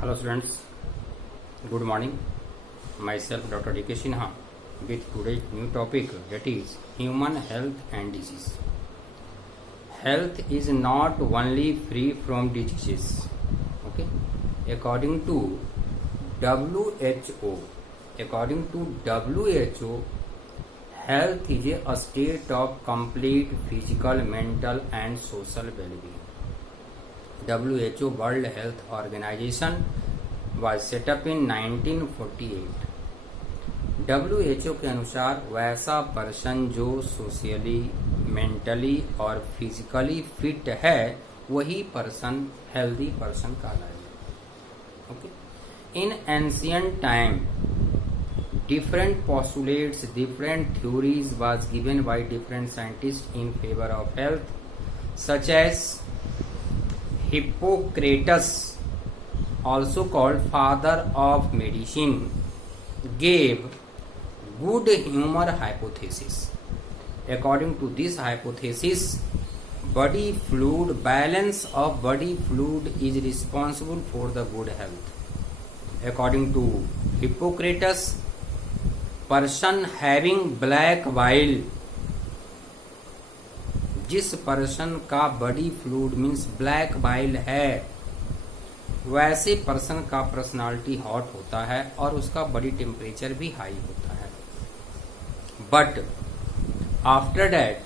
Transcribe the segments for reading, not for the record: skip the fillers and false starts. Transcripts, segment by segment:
Hello students, good morning. Myself Dr. D.K. Sinha with today's new topic, that is human health and disease. Health is not only free from diseases. Okay, according to WHO, health is a state of complete physical, mental and social well-being. WHO, World Health Organization, was set up in 1948. WHO के अनुसार वैसा person जो socially, mentally और physically fit है वही person healthy person कहलाएगा. Okay. In ancient time different postulates, different theories was given by different scientists in favor of health, such as Hippocrates, also called father of medicine, gave good humor hypothesis. According to this hypothesis, balance of body fluid is responsible for the good health. According to Hippocrates, person having black bile, जिस person का body fluid means black bile है वैसे person का personality hot होता है और उसका body temperature भी हाई होता है. But after that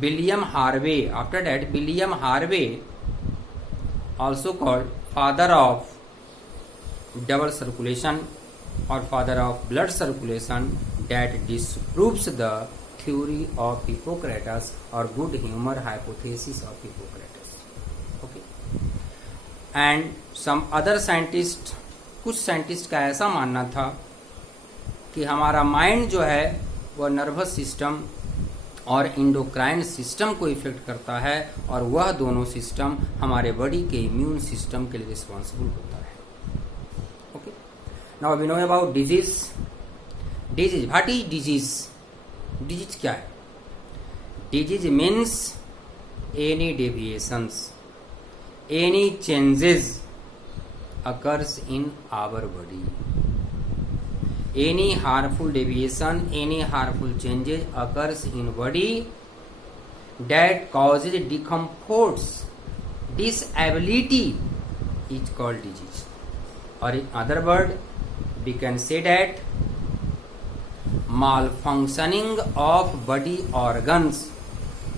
William Harvey also called father of double circulation or father of blood circulation, that disproves the theory of Hippocrates or good humor hypothesis of Hippocrates. Okay. And some other scientists, कुछ scientist का ऐसा मानना था कि हमारा mind जो है वह नर्वस सिस्टम और इंडोक्राइन सिस्टम को इफेक्ट करता है और वह दोनों सिस्टम हमारे बॉडी के इम्यून सिस्टम के लिए रिस्पॉन्सिबल होता है. Okay. Now we know about disease. What is disease? Disease क्या है? Disease means any deviations, any changes occurs in our body. Any harmful deviation, any harmful changes occurs in body that causes discomforts, disability is called disease. Or in other word, we can say that malfunctioning of body organs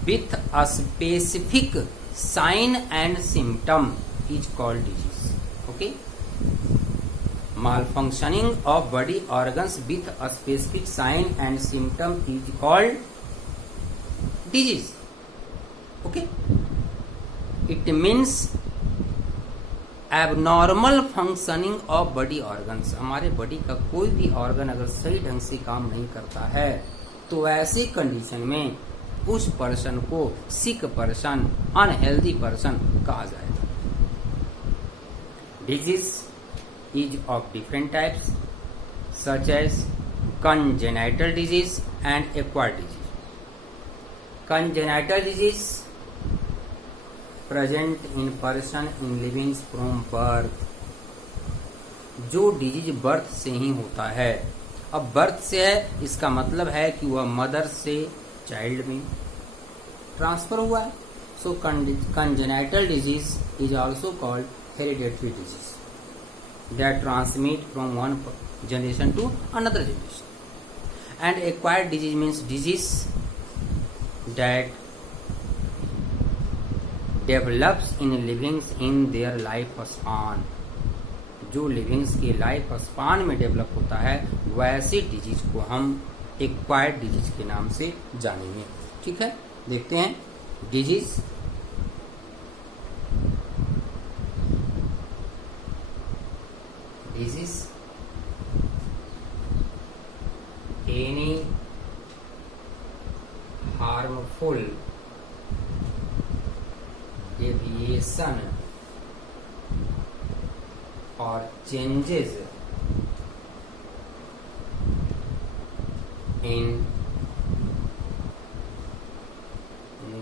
with a specific sign and symptom is called disease. Okay. Malfunctioning of body organs with a specific sign and symptom is called disease. Okay. It means abnormal functioning of body organs. हमारे body का कोई भी organ अगर सही ढंग से काम नहीं करता है तो ऐसी कंडीशन में उस पर्सन को सिक पर्सन, अनहेल्दी पर्सन कहा जाएगा. Disease is of different types, such as congenital disease and acquired disease. Congenital disease present in person in living from birth. जो डिजीज बर्थ से ही होता है. अब बर्थ से है इसका मतलब है कि वह मदर से चाइल्ड में ट्रांसफर हुआ है. सो congenital disease is also called hereditary disease that transmit from one generation to another generation. And acquired disease means disease that develops in livings in their life span. जो livings के life span में develop होता है वैसे disease को हम acquired disease के नाम से जानेंगे. ठीक है, देखते हैं disease. Disease, any harmful deviation or changes in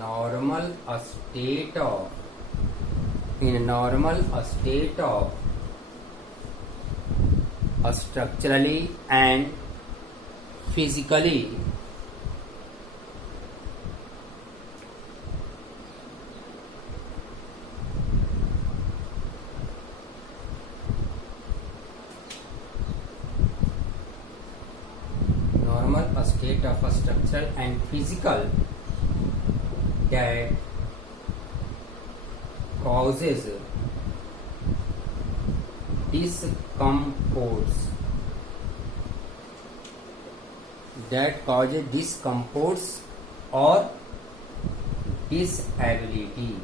normal state of structurally and physically state of structural and physical that causes discomforts or disability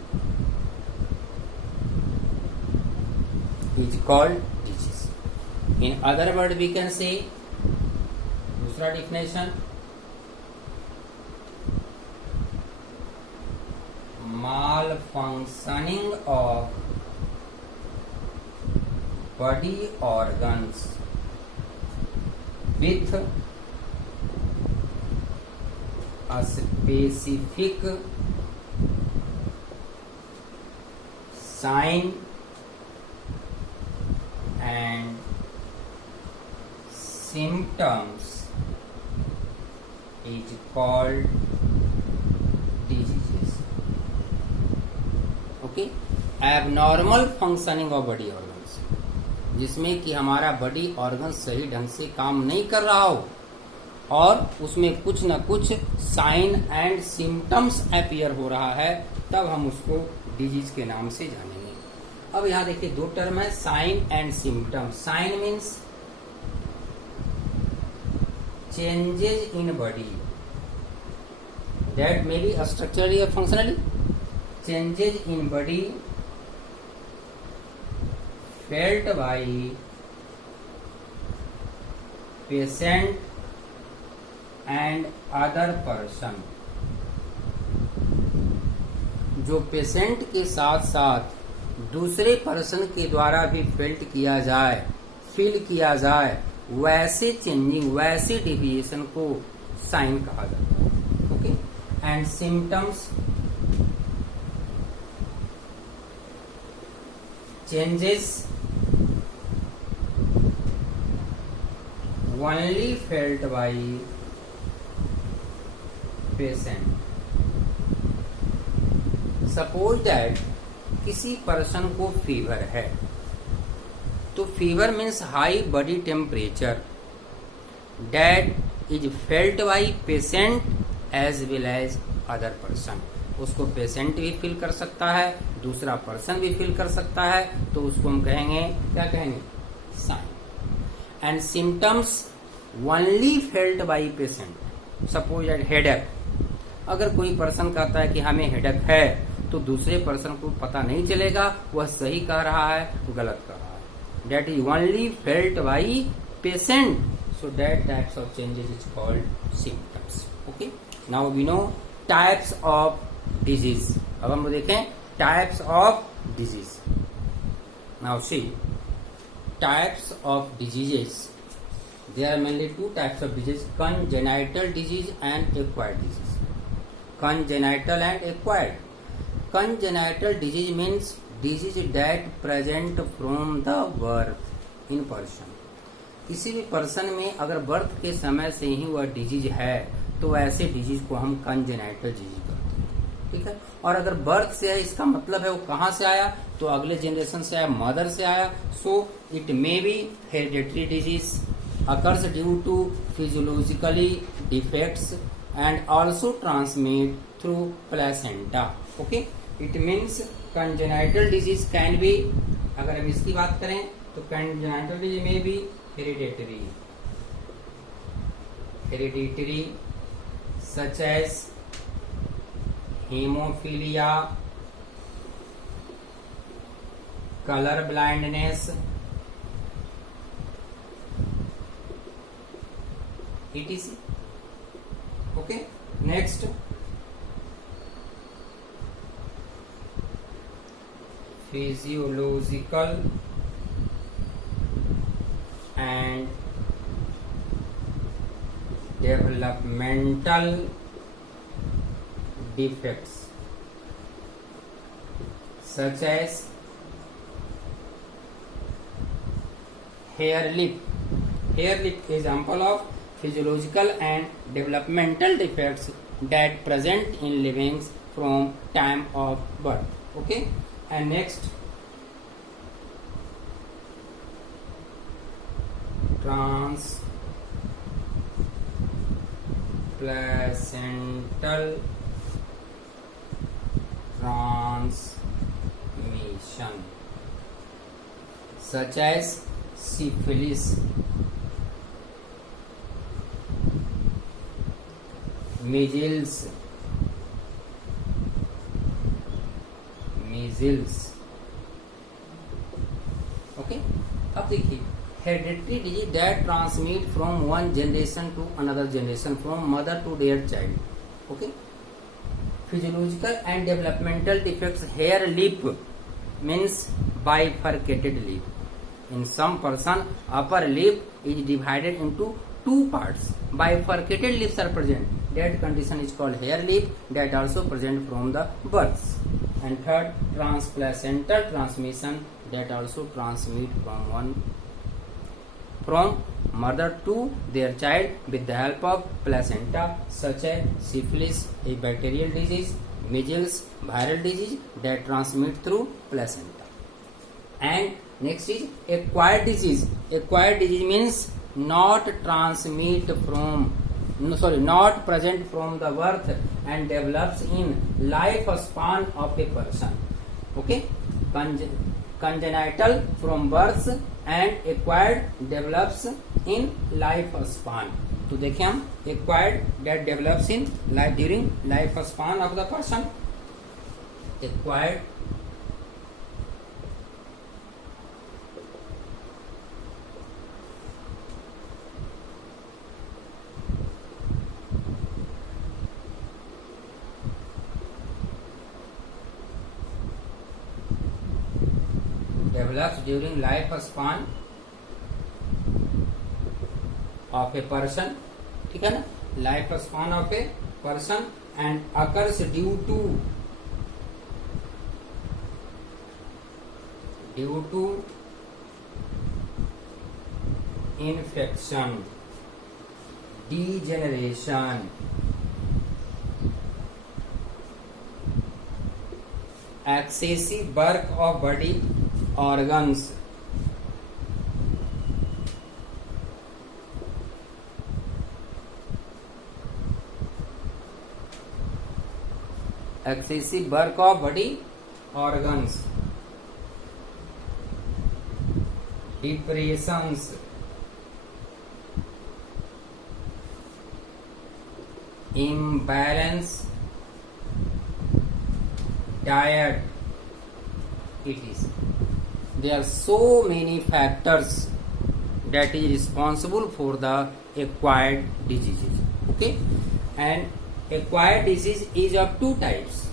is called disease. In other words, we can say, दूसरा definition, malfunctioning of body organs with a specific sign and symptoms is called diseases. Okay, abnormal functioning of body organs, जिसमें कि हमारा body organ सही ढंग से काम नहीं कर रहा हो और उसमें कुछ न कुछ साइन एंड सिम्टम्स अपीयर हो रहा है, तब हम उसको डिजीज के नाम से जानेंगे। अब यहाँ देखिए दो टर्म है, sign and symptoms. Sign means changes in body that may be structurally or functionally. Changes in body felt by patient and other person, जो पेशेंट के साथ साथ दूसरे पर्सन के द्वारा भी फील किया जाए, वैसे चेंजिंग, वैसे डिविएशन को साइन कहा जाता है। Okay, and symptoms, changes only felt by patient. Suppose that किसी पर्सन को फीवर है, तो fever means high body temperature that is felt by patient as well as other person. उसको पेशेंट भी फील कर सकता है, दूसरा पर्सन भी फील कर सकता है, तो उसको हम कहेंगे, क्या कहेंगे, sign. And symptoms only felt by patient. Suppose that headache, अगर कोई पर्सन कहता है कि हमें हेडेक है, तो दूसरे पर्सन को पता नहीं चलेगा वह सही कह रहा है, गलत कह रहा है। That is only felt by patient, so that types of changes is called symptoms. Okay, now we know types of disease. अब हम देखें types of disease. Now see, types of diseases, there are mainly two types of disease: congenital disease and acquired disease. Congenital and acquired. Congenital disease means disease that present from the birth in person. किसी भी person में अगर birth के समय से ही वह disease है, तो ऐसे डिजीज को हम कंजेनाइटल डिजीज कहते हैं। ठीक है, और अगर बर्थ से है, इसका मतलब है वो कहाँ से आया, तो अगले जनरेशन से आया, मदर से आया। So it may be hereditary disease, occurs due to physiologically defects and also transmit through placenta. Okay, it means congenital disease can be, अगर हम इसकी बात करें तो congenital disease may be hereditary such as hemophilia, color blindness, etc. Okay, next, physiological and developmental defects such as hair lip. Hair lip example of physiological and developmental defects that present in livings from time of birth. Okay, and next, transplacental transmission such as syphilis, measles, okay. अब देखिए, hereditary disease that transmit from one generation to another generation, from mother to their child. Okay, physiological and developmental defects, hare lip means bifurcated lip. In some person, upper lip is divided into two parts. Bifurcated lips are present. That condition is called hair lip, that also present from the birth. And third, transplacental transmission, that also transmit from mother to their child with the help of placenta, such as syphilis, a bacterial disease, measles, viral disease that transmit through placenta. And next is acquired disease. Acquired disease means not present from the birth and develops in lifespan of a person. Okay, congenital from birth and acquired develops in lifespan. तो देखें हम, acquired that develops in life during lifespan of the person. Acquired develops during lifespan of a person, ठीक है ना, lifespan of a person and occurs due to infection, degeneration, excessive work of body organs, excessive work of body organs, depressions, imbalance diet, etc. There are so many factors that is responsible for the acquired diseases. Okay, and acquired disease is of two types.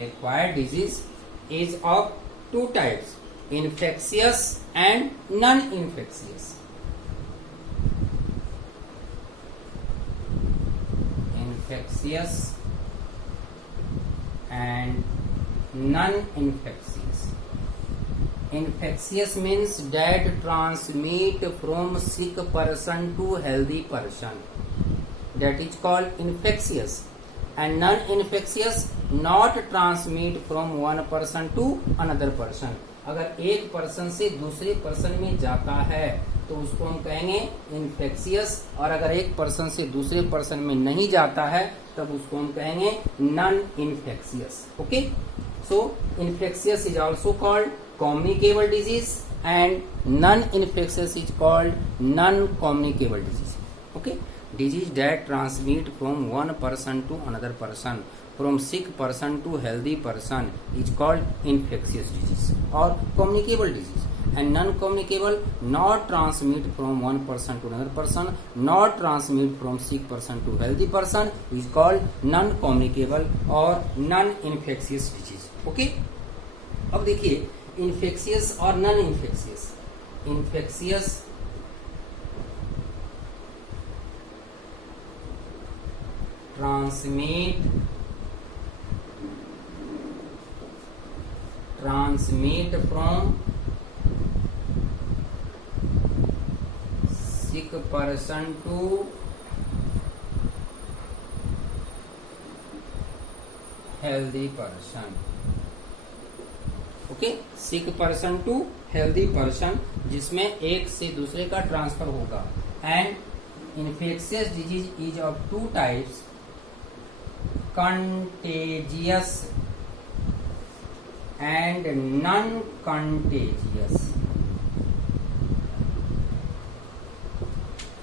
Acquired disease is of two types, infectious and non-infectious. Infectious and non-infectious. Infectious means that transmit from sick person to healthy person, that is called infectious. And non-infectious, not transmit from one person to another person. अगर एक person से दूसरे person में जाता है तो उसको हम कहेंगे इन्फेक्शियस, और अगर एक पर्सन से दूसरे पर्सन में नहीं जाता है तब उसको हम कहेंगे non infectious. Okay, so infectious is also called communicable disease and non infectious is called non communicable disease. Okay, disease that transmit from one person to another person, from sick person to healthy person is called infectious disease or communicable disease. And non-communicable, not transmit from one person to another person, not transmit from sick person to healthy person is called non-communicable or non-infectious disease. Okay, अब देखिए infectious और non-infectious. Infectious transmit from sick person to healthy person. Okay, sick person to healthy person, जिसमें एक से दूसरे का transfer होगा. And infectious disease is of two types, contagious and non contagious.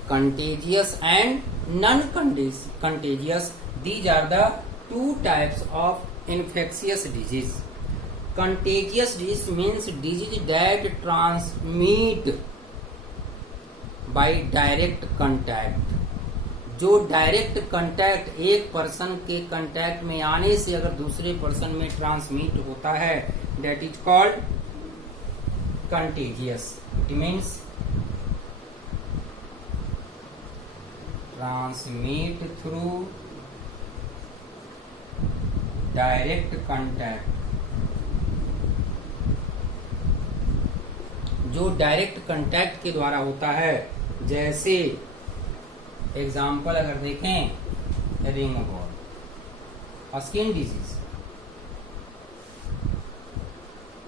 Contagious and non-contagious, these are the two types of infectious disease. Contagious disease means disease that transmit by direct contact. जो direct contact, एक person के contact में आने से अगर दूसरे person में transmit होता है, that is called contagious. It means transmit through direct contact. जो डायरेक्ट कांटेक्ट के द्वारा होता है, जैसे एग्जाम्पल अगर देखें, ringworm, skin disease,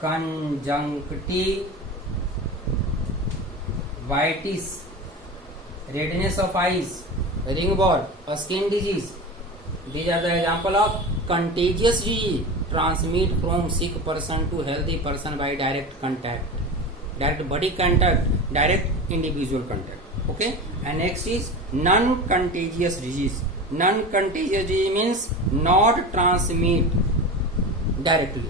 conjunctivitis, redness of eyes, ringworm, skin disease. These are the example of contagious disease transmit from sick person to healthy person by direct contact, direct body contact, direct individual contact. Okay, and next is non-contagious disease. Non-contagious disease means not transmit directly.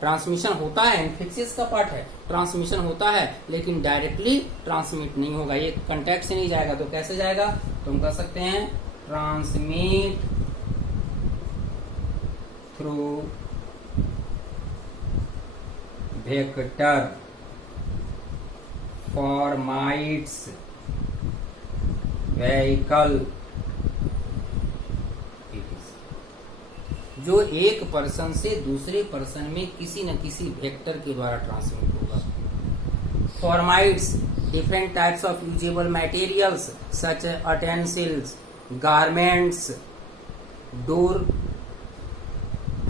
Transmission होता है, infectious का part है, transmission होता है, लेकिन directly transmit नहीं होगा. ये कांटेक्ट से नहीं जाएगा, तो कैसे जाएगा? तो हम कह सकते हैं ट्रांसमिट थ्रू वेक्टर, फॉर्माइट्स, व्हीकल. जो एक पर्सन से दूसरे पर्सन में किसी न किसी वेक्टर के द्वारा ट्रांसमिट होगा. Fomites, different types of usable materials such utensils, garments, door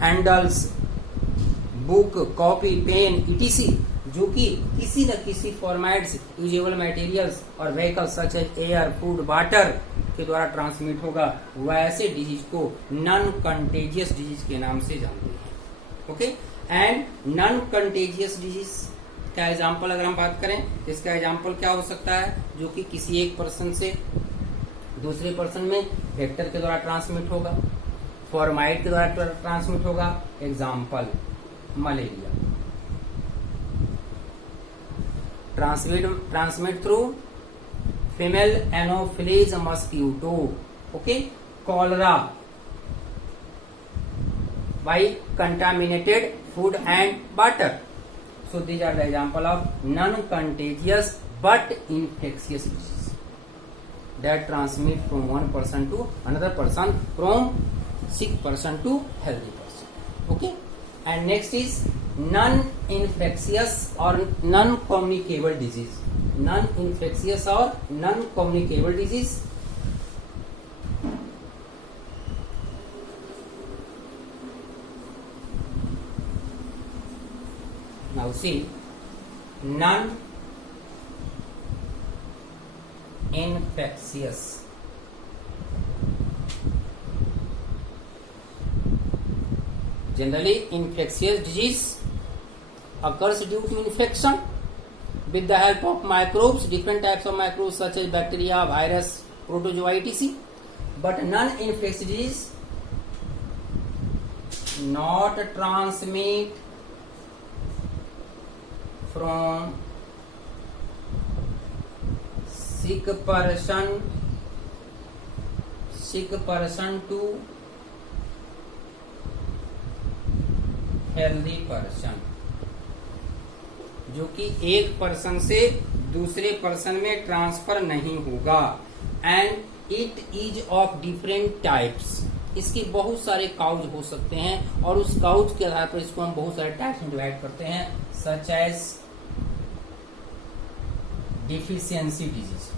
handles, book, copy, pen, ETC, जो कि किसी न किसी फॉर्मेट्स, यूजेबल मटेरियल्स और vehicles such air, food, water के द्वारा ट्रांसमिट होगा. वैसे डिजीज को नॉन कंटेजियस डिजीज के नाम से जानते हैं. Okay, and non contagious disease का एग्जांपल अगर हम बात करें, इसका एग्जांपल क्या हो सकता है? जो कि किसी एक पर्सन से दूसरे पर्सन में वेक्टर के द्वारा ट्रांसमिट होगा, फॉर्माइट के द्वारा ट्रांसमिट होगा. Example, malaria, transmit through female anopheles mosquito. Okay, cholera by contaminated food and water. So these are the example of non-contagious but infectious disease that transmit from one person to another person, from sick person to healthy person. Okay, and next is non-infectious or non-communicable disease. Non-infectious or non-communicable disease. Now see, non-infectious. Generally, infectious disease occurs due to infection with the help of microbes, different types of microbes such as bacteria, virus, protozoa, etc. But non-infectious disease not transmit from sick person to healthy person. जो कि एक person से दूसरे person में transfer नहीं होगा. And it is of different types. इसके बहुत सारे काउज हो सकते हैं और उस काउज के आधार पर इसको हम बहुत सारे टाइप्स में डिवाइड करते हैं, such as deficiency disease.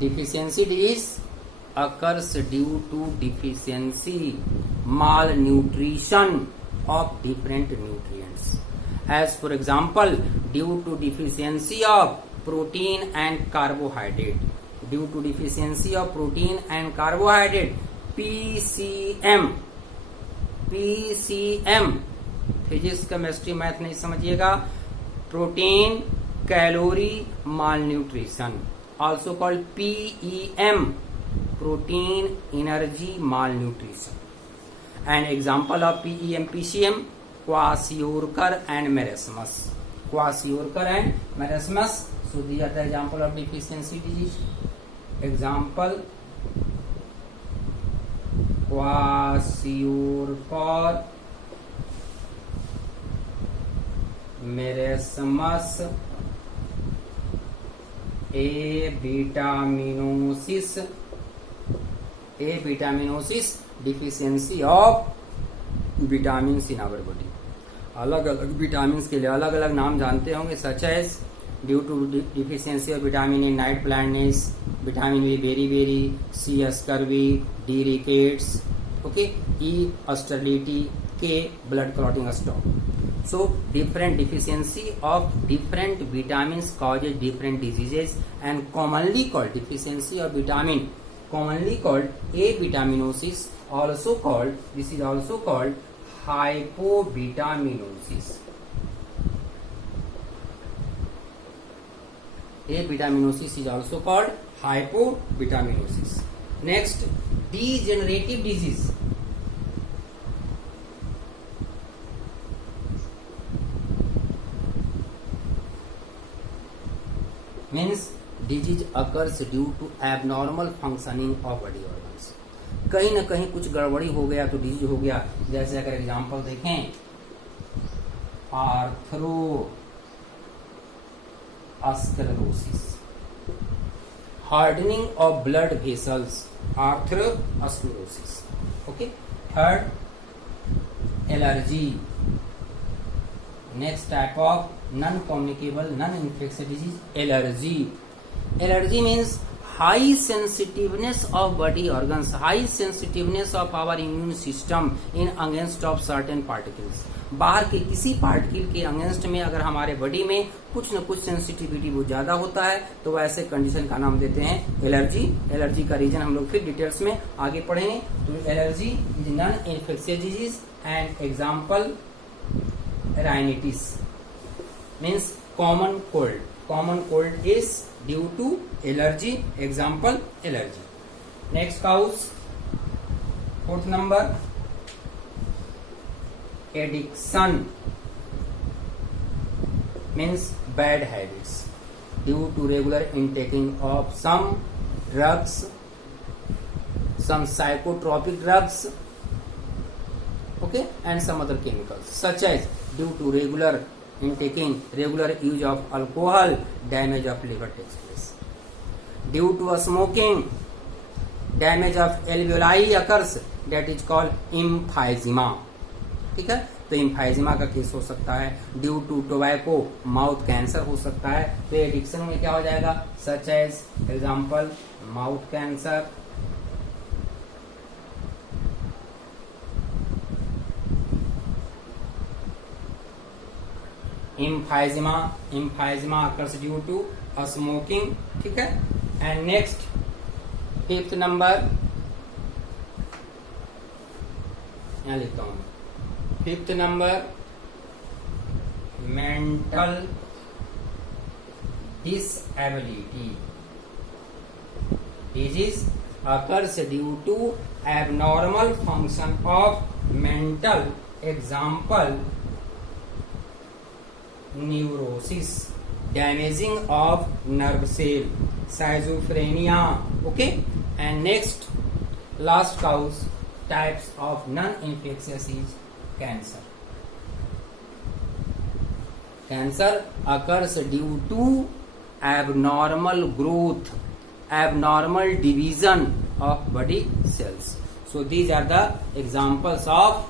Deficiency disease occurs due to deficiency, malnutrition of different nutrients. As for example, due to deficiency of protein and carbohydrate. Due to deficiency of protein and carbohydrate, PCM. Physics, chemistry, math नहीं समझिएगा। Protein calorie malnutrition, also called PEM, protein energy malnutrition. An example of PEM PCM, kwashiorkor and marasmus. Kwashiorkor and marasmus. So these are the example of deficiency disease. Example: kwashiorkor, marasmus, A vitaminosis, deficiency of vitamins in our body. अलग अलग vitamin के लिए अलग अलग नाम जानते होंगे, such as due to deficiency of vitamin A night blindness, vitamin B beriberi, C scurvy, D rickets, okay, E sterility, K blood clotting stop. So different deficiency of different vitamins causes different diseases and commonly called deficiency of vitamin, commonly called avitaminosis, also called, this is also called hypovitaminosis. Avitaminosis is also called hypovitaminosis. Next, degenerative disease. Means disease occurs due to abnormal functioning of body organs. कहीं ना कहीं कुछ गड़बड़ी हो गया तो disease हो गया. जैसे अगर एग्जांपल देखें, atherosclerosis, hardening of blood vessels, atherosclerosis. Okay. Third, allergy. Next type of non-communicable, non-infectious disease, allergy. Allergy means high sensitiveness of body organs, high sensitiveness of our immune system in against of certain particles. बाहर के किसी particle के against में अगर हमारे body में कुछ न कुछ सेंसिटिविटी बहुत ज्यादा होता है तो वैसे कंडीशन का नाम देते हैं एलर्जी. एलर्जी का रीजन हम लोग फिर डिटेल्स में आगे पढ़ेंगे. तो allergy is non infectious disease and example rhinitis means common cold. Common cold is due to allergy. Example, allergy. Next cause, fourth number, addiction means bad habits due to regular intaking of some drugs, some psychotropic drugs, okay, and some other chemicals, such as due to regular intaking, regular use of alcohol, damage of liver takes place. Due to smoking, damage of alveoli occurs, that is called emphysema. ठीक है, तो emphysema का case हो सकता है. Due to tobacco, mouth cancer हो सकता है. तो एडिक्शन में क्या हो जाएगा, such as example mouth cancer, emphysema occurs due to smoking. ठीक है. एंड नेक्स्ट, फिफ्थ नंबर, यहां लिखता हूं, fifth number, mental disability. disease occurs due to abnormal function of mental. Example, neurosis, damaging of nerve cell, schizophrenia. Okay. And next, last cause, types of non-infectious is cancer. Cancer occurs due to abnormal growth, abnormal division of body cells. So these are the examples of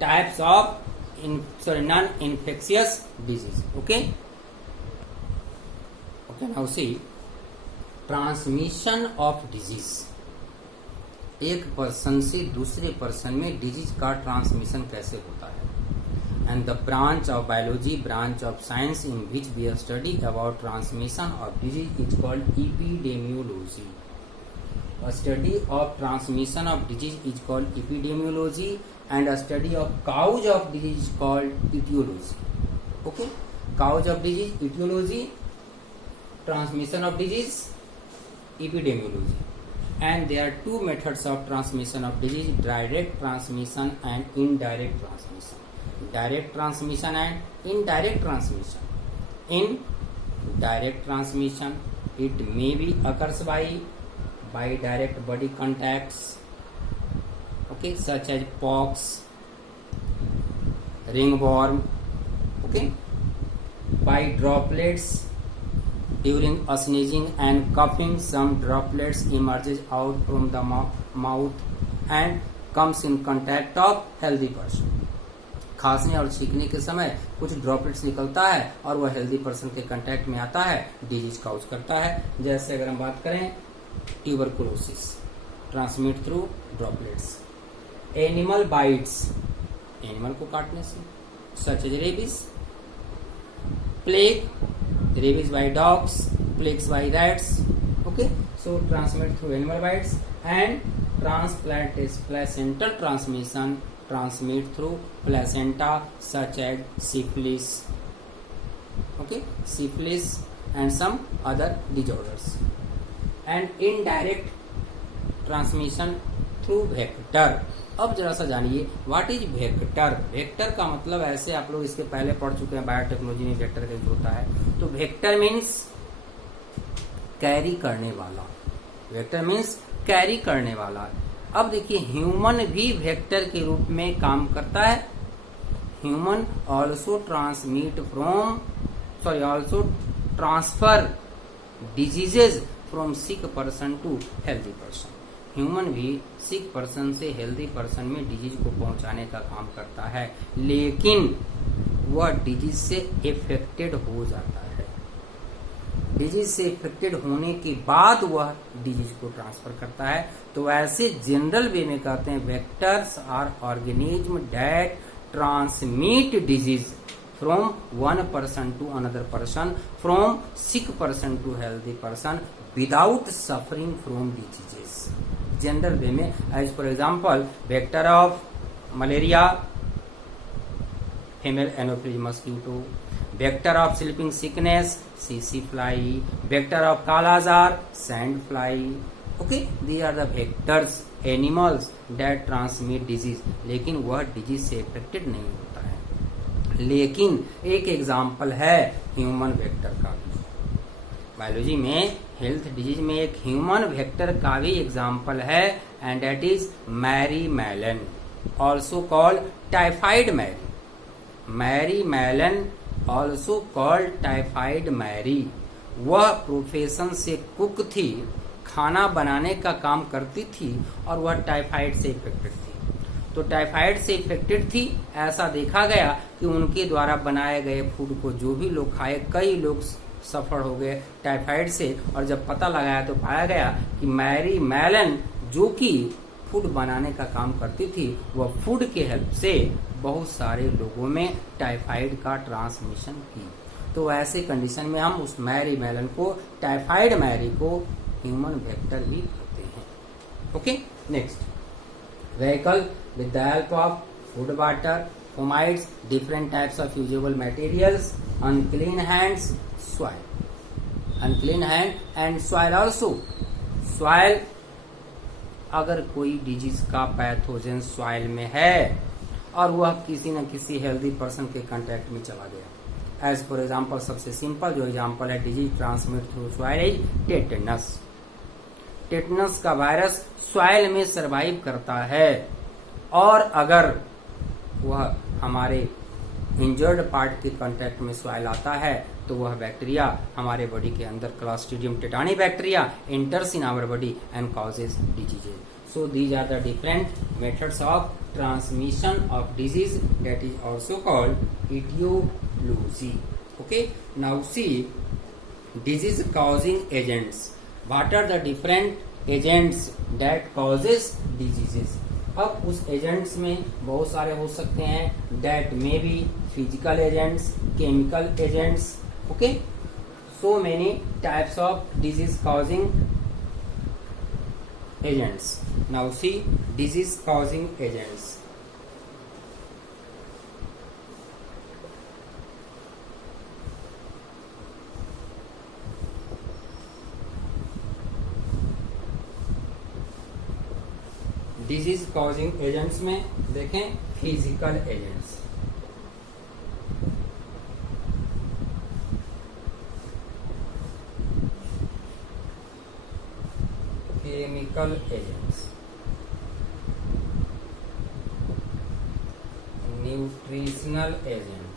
types of non-infectious disease. Okay, now see transmission of disease. एक person से दूसरे person में disease का transmission कैसे होता है. And the branch of biology, branch of science in which we study about transmission of disease is called epidemiology. A study of transmission of disease is called epidemiology and a study of cause of disease is called etiology. Okay, cause of disease, etiology, transmission of disease, epidemiology. And there are two methods of transmission of disease: direct transmission and indirect transmission. Direct transmission and indirect transmission. In direct transmission, it may be occurs by direct body contacts, okay, such as pox, ringworm, okay, by droplets during sneezing and coughing. Some droplets emerges out from the mouth and comes in contact of healthy person. खांसने और छींकने के समय कुछ droplets निकलता है और वह healthy person के कांटेक्ट में आता है, डिजीज काउज करता है. जैसे अगर हम बात करें tuberculosis, transmit through droplets. Animal bites, animal को काटने से, such as rabies. Plague, rabies by dogs, plagues by rats. Okay, so transmit through animal bites. And placental transmission, transmit through placenta such as syphilis, okay, syphilis and some other disorders. And indirect transmission through vector. अब जरा सा जानिए what is vector. Vector का मतलब ऐसे आप लोग इसके पहले पढ़ चुके हैं, बायोटेक्नोलॉजी में वेक्टर का यूज होता है. तो वेक्टर मीन्स कैरी करने वाला. वेक्टर मीन्स कैरी करने वाला. अब देखिए ह्यूमन भी वेक्टर के रूप में काम करता है. Human also also transfer diseases from sick person to healthy person. Human भी सिक पर्सन से हेल्दी पर्सन में डिजीज को पहुंचाने का काम करता है, लेकिन वह डिजीज से इफेक्टेड हो जाता है. डिजीज से इफेक्टेड होने के बाद वह डिजीज को ट्रांसफर करता है. तो ऐसे जनरल वे में कहते हैं vectors are organism that transmit disease from one person to another person, from sick person to healthy person without suffering from diseases. General way में as for example vector of malaria, female anopheles mosquito. Vector of sleeping sickness, सीसी fly. Vector of kala-azar, sand fly. Okay, these are the vectors, animals that transmit disease. लेकिन वह disease से affected नहीं होता है. लेकिन एक एग्जाम्पल है ह्यूमन वेक्टर का भी. बायोलॉजी में हेल्थ डिजीज में एक ह्यूमन वेक्टर का भी एग्जाम्पल है, and that is Mary Mallon, also called typhoid Mary. Mary Mallon also called typhoid Mary. वह प्रोफेशन से कुक थी, खाना बनाने का काम करती थी और वह टाइफाइड से इफेक्टेड थी. तो टाइफाइड से इफेक्टेड थी, ऐसा देखा गया कि उनके द्वारा बनाए गए फूड को जो भी लोग खाए, कई लोग सफर हो गए टाइफाइड से. और जब पता लगाया तो पाया गया कि मैरी मैलन जो कि फूड बनाने का काम करती थी, वह फूड के हेल्प से बहुत सारे लोगों में टाइफाइड का ट्रांसमिशन की. तो ऐसे कंडीशन में हम उस मैरी मैलन को, टाइफाइड मैरी को ह्यूमन वेक्टर भी कहते हैं. Okay, next, vehicle with the help of food, water, fomites, different types of usable materials, unclean hands, soil. Unclean hand and soil also. Soil, अगर कोई डिजीज का pathogen soil में है और वह किसी न किसी हेल्दी पर्सन के कांटेक्ट में चला गया, एज फॉर एग्जाम्पल सबसे सिंपल जो एग्जाम्पल है disease transmit through soil is tetanus. Tetanus का वायरस सॉइल में सर्वाइव करता है, और अगर वह हमारे इंजर्ड पार्ट के कांटेक्ट में सॉइल आता है तो वह बैक्टीरिया हमारे बॉडी के अंदर clostridium tetani bacteria enters in our body and causes diseases. So these are the different methods of transmission of disease, that is also called etiology. Okay, now see disease causing agents. What are the different agents that causes diseases? अब उस agents में बहुत सारे हो सकते हैं. that may be physical agents, chemical agents. Okay, so many types of disease causing agents. Now see disease causing agents. Disease causing agents में देखें physical agents, chemical agents, nutritional agent,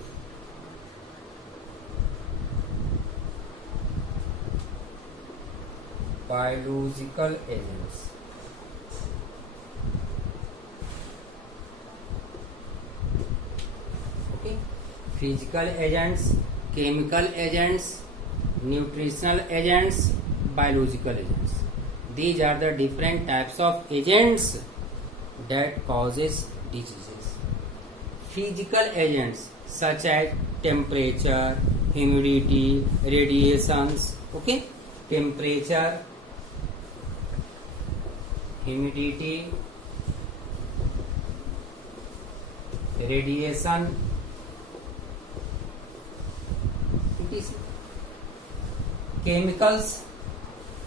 biological agents, physical agents, chemical agents, nutritional agents, biological agents. These are the different types of agents that causes diseases. Physical agents such as temperature, humidity, radiations. Okay, temperature, humidity, radiation.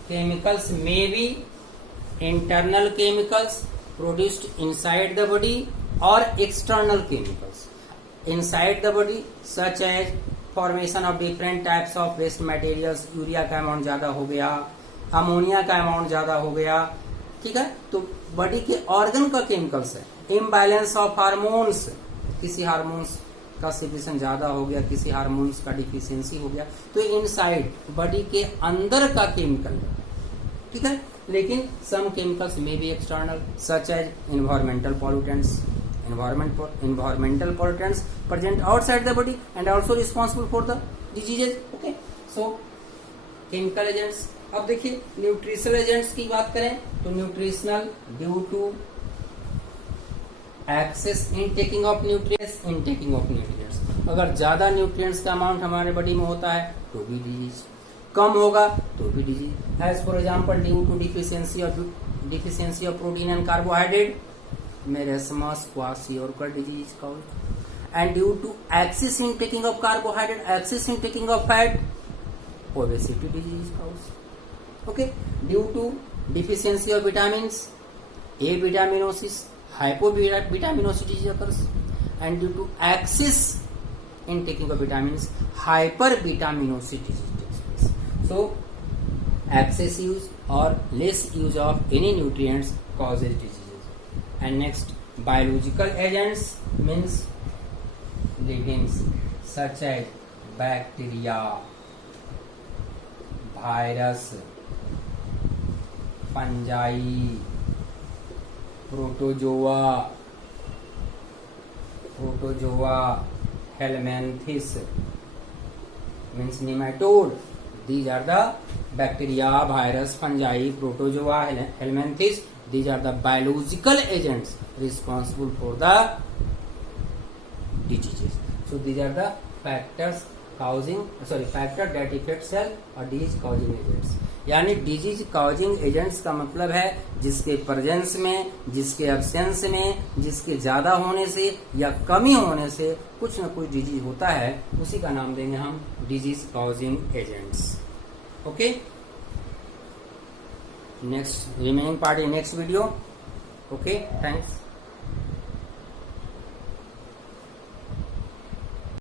Chemicals may be internal chemicals produced inside the body or external chemicals inside the body, such as formation of different types of waste materials. Urea का amount ज्यादा हो गया, ammonia का amount ज्यादा हो गया, ठीक है, तो बॉडी के ऑर्गन का केमिकल्स है. इम्बैलेंस ऑफ हार्मोन्स, किसी हार्मोन्स का सिक्रेशन ज्यादा हो गया, किसी हार्मोन्स का डिफिशियंसी हो गया, तो इनसाइड बॉडी के अंदर का केमिकल है, ठीक है. लेकिन some chemicals may be external, such as environmental pollutants. environmental pollutants present outside the body and also responsible for the diseases. Okay, so chemical agents. अब देखिए न्यूट्रिशनल एजेंट्स की बात करें तो nutritional due to excess in taking of nutrients. अगर ज्यादा nutrients का amount हमारे बॉडी में होता है तो भी डिजीज, कम होगा तो भी disease. As for example due to deficiency of protein and carbohydrate, marasmus kwashiorkor disease caused. And due to excess in taking of carbohydrate, excess in taking of fat, obesity disease caused. Okay, due to deficiency of vitamins, A vitaminosis, hypovitaminosis disease occurs. And due to excess in taking of vitamins, hypervitaminosis disease takes place. So excess use or less use of any nutrients causes disease. And next, biological agents means livings such as bacteria, virus, fungi, protozoa, helminthes means nematode. These are the bacteria, virus, fungi, protozoa, helminthes. These are the biological agents responsible for the diseases. So these are the factor that affect cell or disease causing agents. यानी disease causing agents का मतलब है जिसके presence में, जिसके absence में, जिसके ज्यादा होने से या कमी होने से कुछ न कुछ डिजीज होता है, उसी का नाम देंगे हम disease causing agents. Okay, next remaining part in next video. Okay, thanks.